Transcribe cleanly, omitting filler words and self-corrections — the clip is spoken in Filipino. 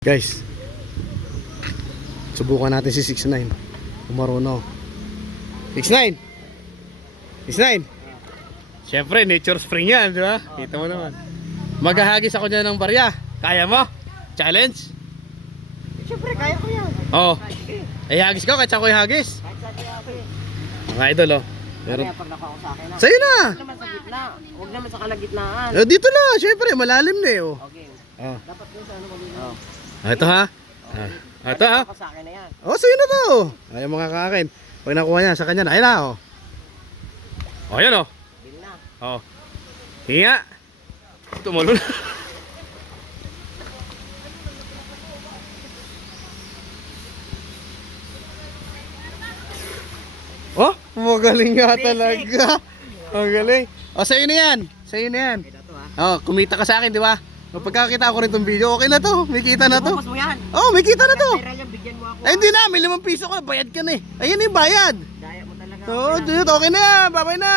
Guys, subukan natin si 69 kung marunong. 69 69 Siyempre, nature spring yan, di ba? Kita mo naman. Maghahagis ako dyan ng barya. Kaya mo? Challenge? Siyempre, kaya ko yan. Oo. Ay, hagis ko, kahit saan ko ihagis. Kahit sa kaya ko eh. Mga idol, oh. Meron. Kaya pag nakaw sa akin na. Sa'yo na! Huwag naman sa gitna. Huwag naman sa kalagitnaan. Dito na, siyempre, malalim na eh, oh. Okay. Oh. Dapat dun sa ano magiging. Ito ha? Ito ha? Ako sa akin na yan. Oh, sa'yo na to. Ayaw mga kakakin. Pag nakuha niya, sa kanya na. Ayun na, oh. Oh, yan, oh. Bil na. Oh. Hinga. Tumulo na. Oh, magaling nga talaga. Magaling. Oh, sa'yo na yan. Sa'yo na yan. Okay na to ha. Oh, kumita ka sa akin, di ba? Kapag pagkakita ko rin tong video, okay na to. May kita na to. Bukas mo yan. Oh, may kita na to. Viral yan, bigyan mo ako. Ay, hindi na. May 5 piso ka. Bayad ka na eh. Ayan yung bayad. Daya mo talaga. So, dude, okay na yan. Babay na.